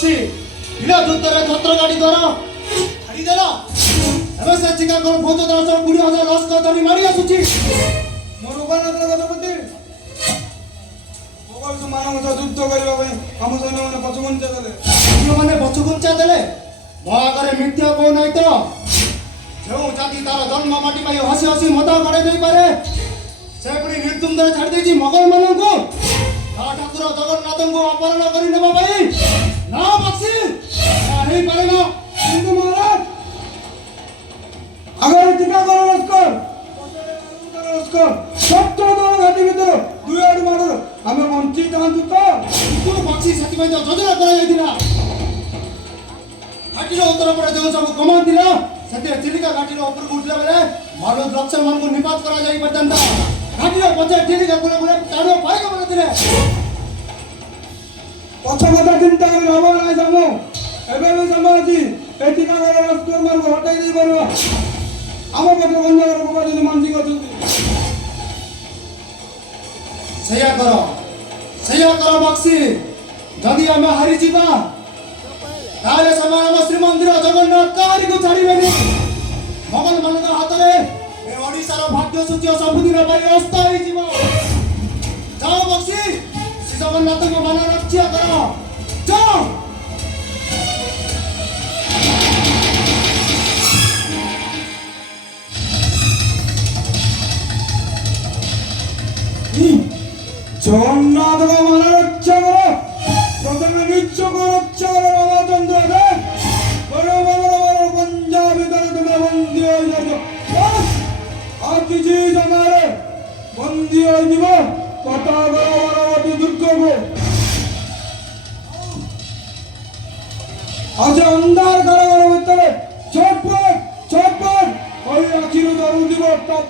बक्सी बिना जुत्तरे छत्र गाड़ी द्वारा छाड़ी देला एबे से चिकागो फौज दास 20,000 लश्कर धरी मारी आसुची मोर उपाय नत्र गजपति मोगल से मानव से युद्ध करबा पई हम सैन्य माने पछुगुंचा देले सैन्य माने पछुगुंचा देले मो आगरे मिथ्या को नै तो जो जाति तार जन्म माटी पई हसी हसी मता गडे देई पारे से पुनी निर्दुम दे छाड़ देची मोगल मानन को ठाकुर जगन्नाथ को अपहरण करि नेबा पई ना बक्सी नहीं पारेगा हिंदू महाराज अगर टीका लश्कर सत्तर दल घाटी भीतर दुई आड़ मार आम बंची चाहतु तो बक्सी से योजना कर घाटी उत्तर पड़े जो सब कमान दिला से चिलिका घाटी ऊपर को उठला बेले मारो लक्ष्य मन को निपात करा जाई पर्यंत घाटी पचे चिलिका गुले गुले टाड़ो पाएगा बोले दिले पछ कथा चिंता हम हबो नै समो एबे भी समाजी ए टीका लश्कर मार को हटाई दे परबो आम पत्र गंजार को जदि मानसिक अछंती सया करो बक्सी जदि आम हारी जीवा ताले समय आम श्रीमंदिर जगन्नाथ कारी को छाड़ीबेनी मोगल मान हाथ में ए ओडिसा रो भाग्य सूची सबुदिन पाई अस्थायी जीव जाओ बक्सी श्री जगन्नाथ को मान रक्षा करो जाओ जगन्नाथ को मान रक्षा करो प्रथम नित्य को रक्षा करो रामचंद्र दे बड़ो बड़ो पंजाबी कर तुम्हें बंदी हो जाओ आज जी हमारे बंदी हो जीवो पता करो बड़ो दुर्ग को आज अंधार करो भीतर चौपट और आखिर दारू जीवो टप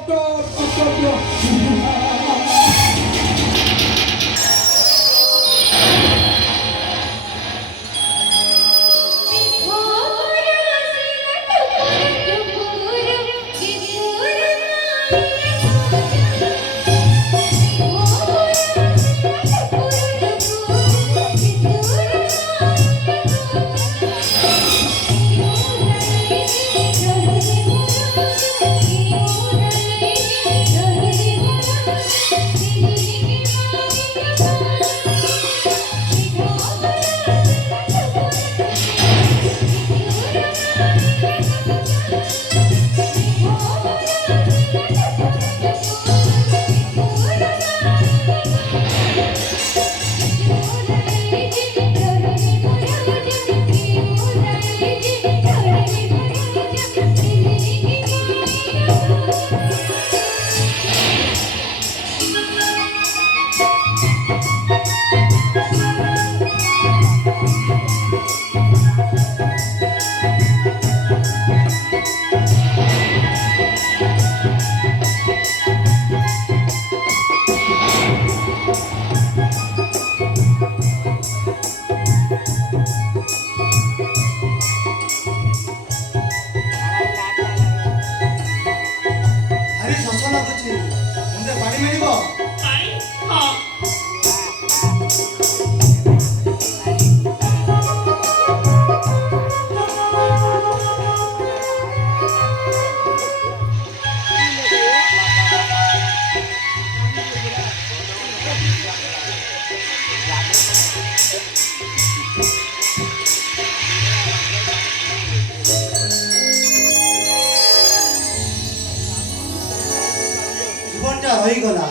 गला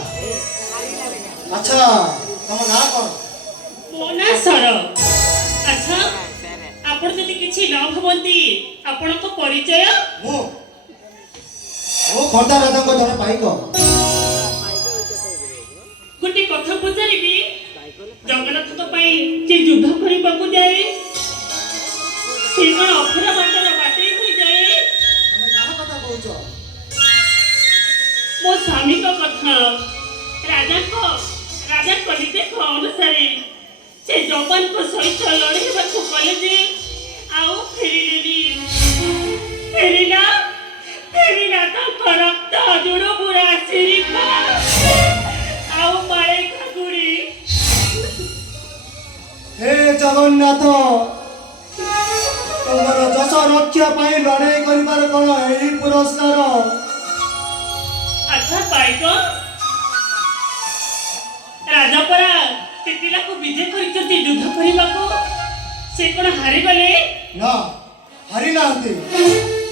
अच्छा तुम ना कौन मो ना सर अच्छा आपण जति किछि न भवंती आपण को परिचय मो ओ खंडा राजा को जने पाइक गुटी कथा पचारिबी जगन्नाथ तो पई जे युद्ध करिबा को जाए से कोन अफरा बाटर बाटे होई जाए हमें कहा कथा कहउछो मो स्वामी को कथा राजा कलिते को अनुसारे से जवान को सहित लड़ेबा को कॉलेज आउ फेरिला तो रक्त जुड़ो बुरा सिरिका आउ मारे खागुड़ी हे जगन्नाथ ରକ୍ଷା ପାଇଁ ଲଢ଼େଇ କରିବାର କ'ଣ ଏହି ପୁରସ୍କାର? ଆଚ୍ଛା ପାଇକ ରାଜା ପରା କେତିଲାକୁ ବିଜେ କରିଛନ୍ତି ଯୁଦ୍ଧ କରିବାକୁ, ସେ କ'ଣ ହାରିଗଲେ? ନା, ହାରି ନାହାନ୍ତି।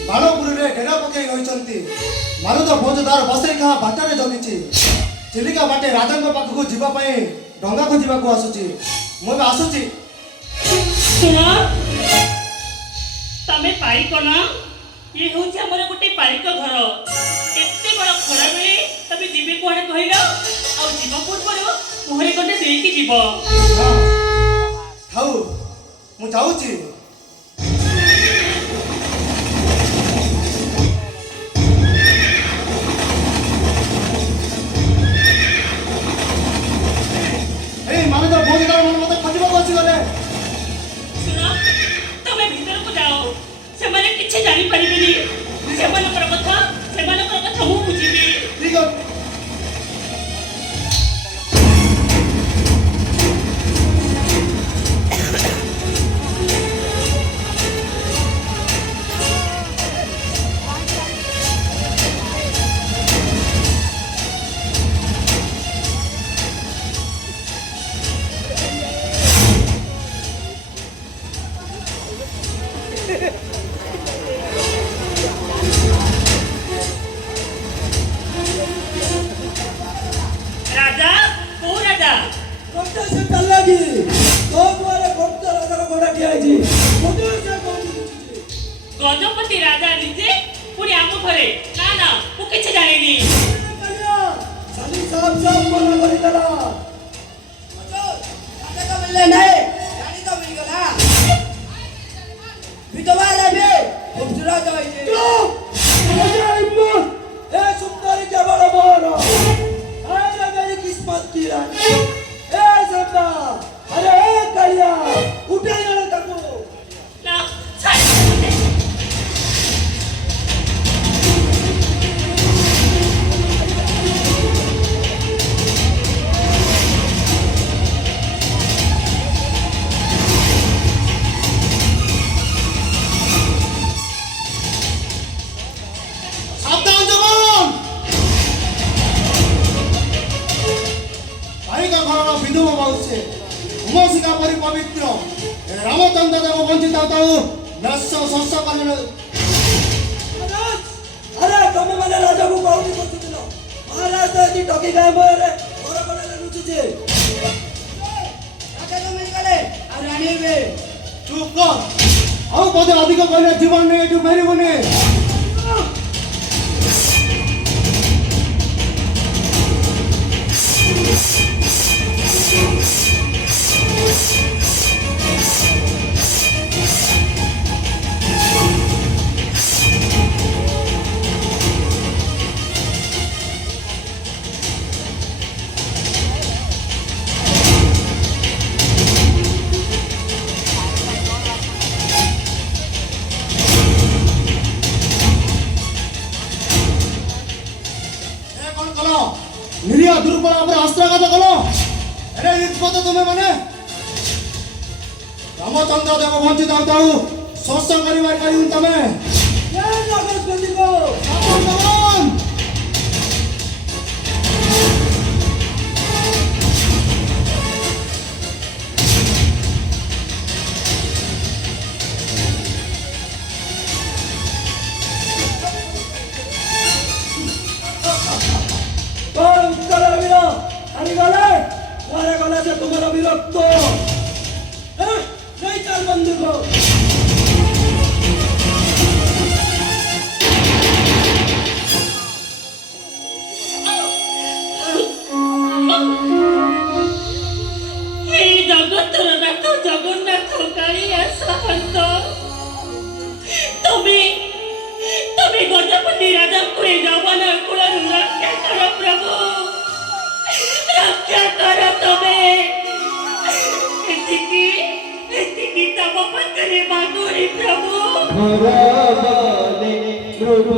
ବାଣପୁରରେ ଡେରା ପକାଇ ରହିଛନ୍ତି। ମାରୁତ ଫୌଜଦାର ବସେଇ କାହା ବାଟରେ ଜଗିଛି। ଚିଲିକା ବାଟେ ରାଜାଙ୍କ ପାଖକୁ ଯିବା ପାଇଁ ଡଙ୍ଗା ଖୋଜିବାକୁ ଆସୁଛି। ମୁଁ ଏବେ ଆସୁଛି। ଶୁଣ, ତମେ ପାଇକ ନା? ଇଏ ହେଉଛି ଆମର ଗୋଟେ ପାଇକ ଘର। ଏତେ ବଡ଼ ଖରା ବେଳେ ତମେ ଯିବେ କୁଆଡ଼େ କହିଲ? ଆଉ ଯିବ ପୂର୍ବରୁ ମୁହଁରେ ଗୋଟେ ଦେଇକି ଯିବ। ନା, ଥାଉ, ମୁଁ ଯାଉଛି। ଏଇ ମାରୁତ ଫୌଜଦାର ମାନେ ମତେ ଖୋଜିବାକୁ ଆସିଗଲେ। ଶୁଣ, ତମେ ଭିତରକୁ ଯାଅ। ସେମାନେ କିଛି ଜାଣିପାରିବେନି। ସେମାନଙ୍କର କଥା ମୁଁ ବୁଝିବି। ଠିକ ଅଛି। ରାଜା, କୋଉ ରାଜା? ଗୋଟେ ସେ ଚାଲାକି ତୋ ଦୁଆରେ ଭକ୍ତ ରାଜାର ଘୋଡ଼ା ଠିଆ ହେଇଛି। ମୋତେ ସେ କହୁଛି ବୁଝୁଛି। ଗଜପତି ରାଜା ନିଜେ ପୁଣି ଆମ ଘରେ? ନା ନା, ମୁଁ କିଛି ଜାଣିନି। ଖାଲି ସାफ ସାफ ମନା କରିଦେଲା। मिलने नहीं रानी तो मिल गया विधवा रहे खूबसूरत हो ये मुझे हिम्मत ए सुंदरी जबल मोरो आज मेरी किस्मत की रानी ए सदा अरे ए कलिया उठे जाने तको ନା, ଛାଡ। সাবধান জবান! পাইকা ঘরର ବିଧବା ବାଉଛେ ହୁମସିକା ପରି ପବିତ୍ର ଏ ରାମଚନ୍ଦ୍ର ଦେବ ବଞ୍ଚିତ ତାଉ ନଶ ଶସ କଲେ। अरे तुम मैंने राजा को कौन को दिलो महाराज तो जी टकी गए मोरे और बने लुचि जे राजा तो मिल गए और रानी भी চুপ কর। ଆଉ ପଦେ ଅଧିକ କହିଲେ ଜୀବନ ନେଇ ଏଠୁ ଫେରିବୁନି। निरीह दुर्बल भाବରେ ଅସ୍ତ୍ରାଘାତ କଲ। ଏରେ ନିଷ୍ପତ ତୁମେ ମାନେ ରାମଚନ୍ଦ୍ର ଦେବ ବଞ୍ଚିତ ତାଉ ଶୋଷ କରିବାର କହିବୁ ତମେ। ये नगर बंदी को ସାବଧାନ! कौन कलर बिना अरे गले वारे गले से तुम्हारा विरक्त हैं नहीं चल बंदी को এই জগতর নাথ জগন্নাথ কাଳିয়া সাহন্ত তুমি তুমি গজপতি রাজাଙ୍କୁ ଏ ଯୌବନ କୂଳରୁ ରକ୍ଷା କର ପ୍ରଭୁ, ରକ୍ଷା କର ତମେ। ଏତିକି ତମ ପାଖରେ ମାଗୁଣି ପ୍ରଭୁ। प्रभु